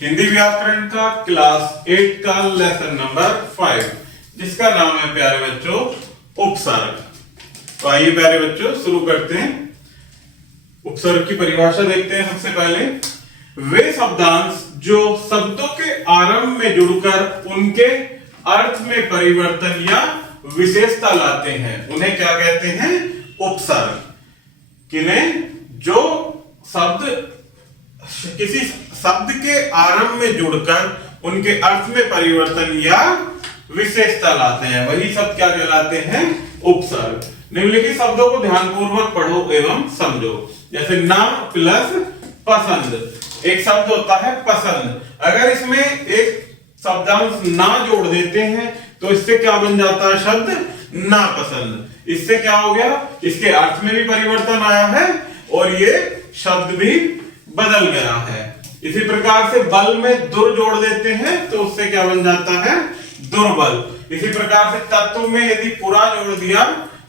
हिंदी व्याकरण का क्लास 8 का लेसन नंबर 5, जिसका नाम है प्यारे बच्चों उपसर्ग। तो आइए प्यारे बच्चों शुरू करते हैं। उपसर्ग की परिभाषा देखते हैं। सबसे पहले, वे शब्दांश जो शब्दों के आरंभ में जुड़कर उनके अर्थ में परिवर्तन या विशेषता लाते हैं, उन्हें क्या कहते हैं? उपसर्ग। किन्हें? जो शब्द किसी शब्द के आरंभ में जुड़कर उनके अर्थ में परिवर्तन या विशेषता लाते हैं, वही शब्द क्या कहलाते हैं? उपसर्ग। निम्नलिखित शब्दों को ध्यानपूर्वक पढ़ो एवं समझो। जैसे ना प्लस पसंद। एक शब्द होता है पसंद, अगर इसमें एक शब्दांश ना जोड़ देते हैं तो इससे क्या बन जाता है? शब्द नापसंद। इससे क्या हो गया? इसके अर्थ में भी परिवर्तन आया है और ये शब्द भी बदल गया है। इसी प्रकार से बल में दुर जोड़ देते हैं तो उससे क्या बन जाता है? दुर्बल। इसी प्रकार से तत्व में यदि पुरा जोड़ दिया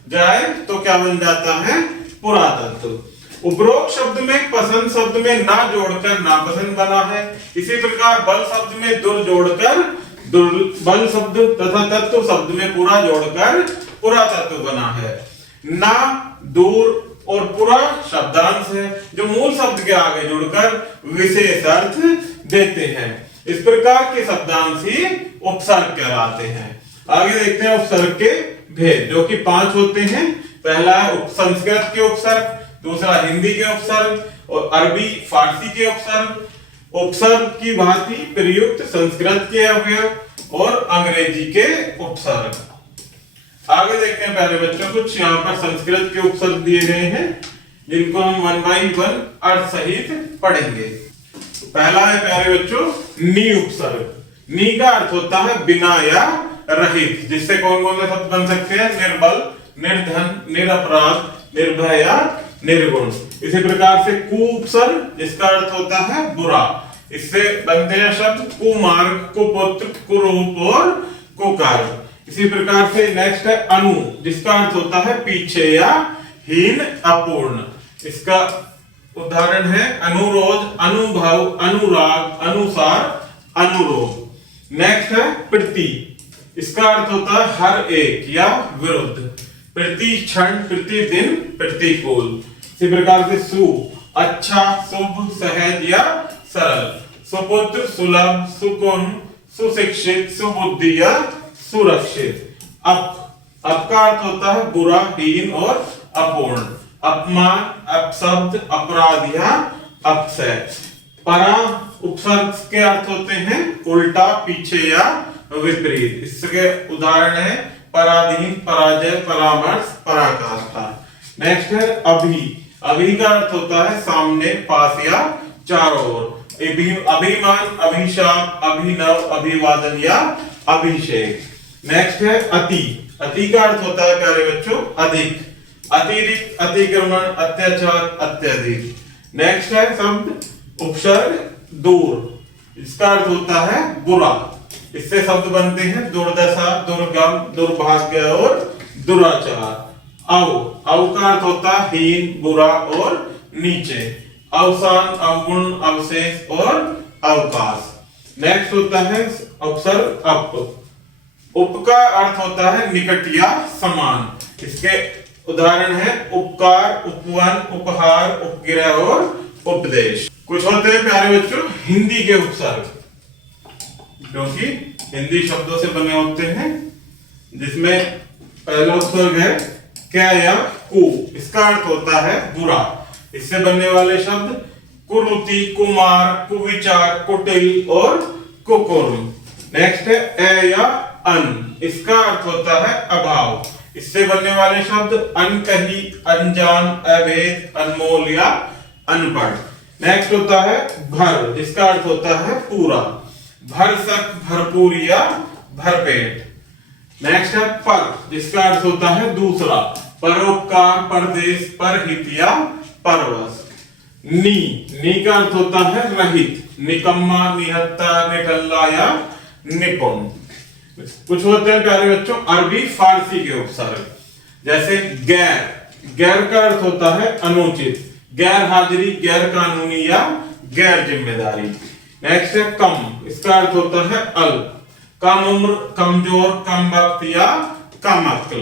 जाए तो क्या बन जाता है? पुरातत्व। उपरोक्त शब्द में पसंद शब्द में ना जोड़कर नापसंद बना है। इसी प्रकार बल शब्द में दुर जोड़कर दुर्बल शब्द तथा तत्व शब्द में पुरा जोड़कर पुरातत्व बना है। ना, दूर और पुरा शब्दांश है जो मूल शब्द के आगे जुड़कर विशेष अर्थ देते हैं। इस प्रकार के शब्दांश ही उपसर्ग कहलाते हैं। आगे देखते हैं उपसर्ग के भेद, जो कि 5 होते हैं। पहला है संस्कृत के उपसर्ग, दूसरा हिंदी के उपसर्ग और अरबी फारसी के उपसर्ग। उपसर्ग की भांति प्रयुक्त संस्कृत के अवयव और अंग्रेजी के उपसर्ग। आगे देखते हैं प्यारे बच्चों, कुछ यहाँ पर संस्कृत के उपसर्ग दिए गए हैं जिनको हम 1 by 1 अर्थ सहित पढ़ेंगे। पहला है प्यारे बच्चों नी उपसर्ग। नी का अर्थ होता है बिना या रहित, जिससे कौन कौन से शब्द बन सकते हैं? निर्बल, निर्धन, निरपराध, निर्भय या निर्गुण। इसी प्रकार से कु उपसर्ग, जिसका अर्थ होता है बुरा। इससे बनते हैं शब्द कुमार्ग, कुपुत्र, कुरूप और कुकार। इसी प्रकार से नेक्स्ट है अनु, जिसका अर्थ होता है पीछे या हीन, अपूर्ण। इसका उदाहरण है अनुरोध, अनुभव, अनुराग, अनुसार, अनुरोध। नेक्स्ट है प्रति, इसका अर्थ होता है हर एक या विरुद्ध। प्रति क्षण, प्रतिदिन, प्रतिकूल। इसी प्रकार से सु, अच्छा, शुभ, सहज या सरल। सुपुत्र, सुलभ, सुकुन, सुशिक्षित, सुबुद्धि या सुरक्षित। अप का अर्थ होता है बुरा, हीन और अपूर्ण। अपमान, अपशब्द, अपराध या अपशय। परा उपसर्ग के अर्थ होते हैं उल्टा, पीछे या विपरीत। इसके उदाहरण है पराधीन, पराजय, परामर्श, पराकाष्ठा। नेक्स्ट है अभि। अभि का अर्थ होता है सामने, पास या चारों ओर। अभिमान, अभिशाप, अभिनव, अभिवादन या अभिषेक। नेक्स्ट है अति। अति का अर्थ होता है प्यारे बच्चों अधिक, अतिरिक्त, अतिक्रमण, अत्याचार, अत्यधिक। नेक्स्ट है शब्द उपसर्ग दूर, इसका अर्थ होता है बुरा। इससे शब्द बनते हैं दुर्दशा, दुर्गम, दुर्भाग्य और दुराचार। अव का अर्थ होता है हीन, बुरा और नीचे। अवसान, अवगुण, अवशेष और अवकाश। नेक्स्ट होता है उपसर्ग अप। उप का अर्थ होता है निकट या समान। इसके उदाहरण है उपकार, उपवन, उपहार, उपग्रह और उपदेश। कुछ होते हैं प्यारे बच्चों हिंदी के उपसर्ग, क्योंकि हिंदी शब्दों से बने होते हैं, जिसमें पहला उपसर्ग है क्या या कु। इसका अर्थ होता है बुरा। इससे बनने वाले शब्द कुरुति, कुमार, कुविचार, कुटिल और कुकुर्म। नेक्स्ट है ए या अन। इसका अर्थ होता है अभाव। इससे बनने वाले शब्द अनकही, अनजान, अवैध, अनमोल या अनपढ़। नेक्स्ट होता है भर, जिसका अर्थ होता है पूरा। भरसक, भरपूर या भरपेट। नेक्स्ट है पर, जिसका अर्थ होता है दूसरा। परोपकार, परदेश, परहित या परवश। नी का अर्थ होता है रहित। निकम्मा, निहत्ता, निठल्ला या निपुण। कुछ होते हैं प्यारे बच्चों अरबी फारसी के उपसर्ग, जैसे गैर। गैर का अर्थ होता है अनुचित, गैर हाजिरी, गैर कानूनी या गैर जिम्मेदारी। नेक्स्ट है कम, इसका अर्थ होता है अल्प, कम उम्र, कमजोर, कम वक्त या कम अक्ल।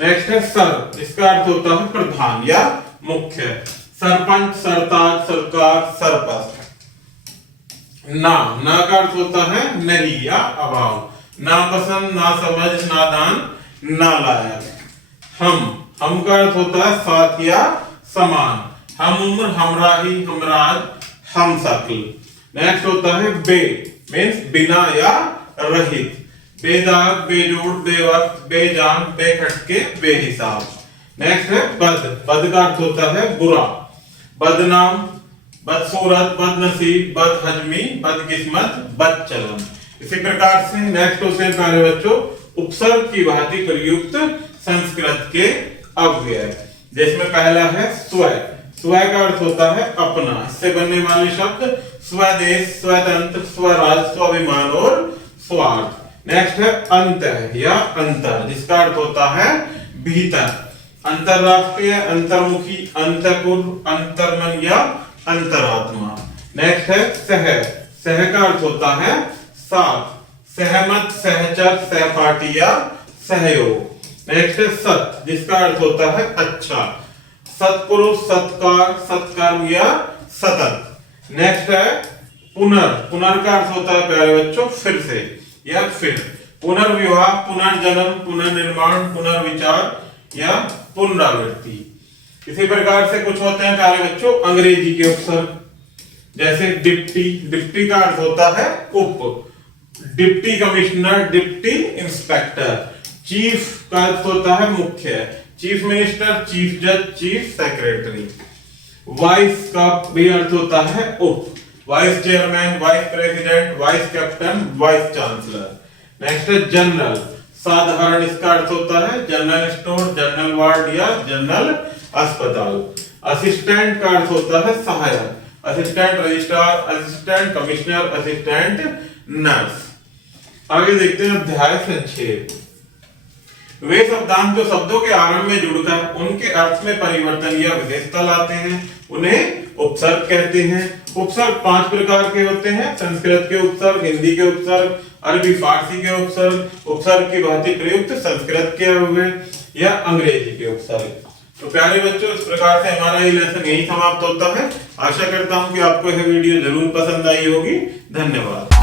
नेक्स्ट है सर, इसका अर्थ होता है प्रधान या मुख्य, सरपंच, सरताज, सरकार, सरपंच। ना का अर्थ होता है नहीं या अभाव, नापसंद, नासमझ, नादान, नालायक। हम का अर्थ होता है साथ या समान, हम उम्र, हमराही, हमराज, हम शक्ल। नेक्स्ट होता है बे, मीन्स बिना या रहित, बेदाग, बेजोड़, बेवक्त, बेजान, बेखटके, बेहिसाब। नेक्स्ट है बद का अर्थ होता है बुरा, बदनाम, बदसूरत, बदनसीब, बदहजमी, बदकिस्मत, बदचलन। इसी प्रकार से नेक्स्ट क्वेश्चन प्यारे बच्चों, उपसर्ग की भांति प्रयुक्त संस्कृत के अव्यय, जिसमें पहला है स्वय। स्वय का अर्थ होता है अपना, इससे बनने वाले शब्द स्वदेश, स्वतंत्र, स्वराज, स्वाभिमान और स्वार्थ। नेक्स्ट है अंत या अंतर, जिसका अर्थ होता है भीतर, अंतरराष्ट्रीय, अंतर्मुखी, अंतःपुर, अंतर्मन या अंतरात्मा। नेक्स्ट है सह का अर्थ होता है साथ, सहमत, सहचर, सहपाठी या सहयोग। नेक्स्ट है सत, जिसका अर्थ होता है अच्छा, सत्पुरुष, सत्कार, सत्कर्म या सतत। नेक्स्ट है पुनर का अर्थ होता है प्यारे बच्चों फिर से या फिर, पुनर्विवाह, पुनर्जन्म, पुनर्निर्माण, पुनर्विचार या पुनरावृत्ति। इसी प्रकार से कुछ होते हैं प्यारे बच्चों अंग्रेजी के उपसर्ग, जैसे डिप्टी का अर्थ होता है उप, deputy commissioner, deputy inspector. Chief का अर्थ होता है मुख्य, चीफ मिनिस्टर, चीफ जज, चीफ सेक्रेटरी। वाइस का भी अर्थ होता है उप, vice chairman, vice president, vice captain, vice chancellor. Next है जनरल, साधारण, इसका अर्थ होता है जनरल स्टोर, जनरल वार्ड या जनरल अस्पताल। असिस्टेंट का अर्थ होता है सहायक, assistant registrar, assistant commissioner, assistant nurse. आगे देखते हैं अध्याय संक्षेप। वे शब्दांश जो शब्दों के आरंभ में जुड़कर उनके अर्थ में परिवर्तन या विशेषता लाते हैं उन्हें उपसर्ग कहते हैं। उपसर्ग 5 प्रकार के होते हैं, संस्कृत के उपसर्ग, हिंदी के उपसर्ग, अरबी फारसी के उपसर्ग, उपसर्ग की भांति प्रयुक्त संस्कृत के हुए या अंग्रेजी के उपसर्ग। तो प्यारे बच्चों, इस प्रकार से हमारा ये लेसन यही समाप्त होता है। आशा करता हूं कि आपको यह वीडियो जरूर पसंद आई होगी। धन्यवाद।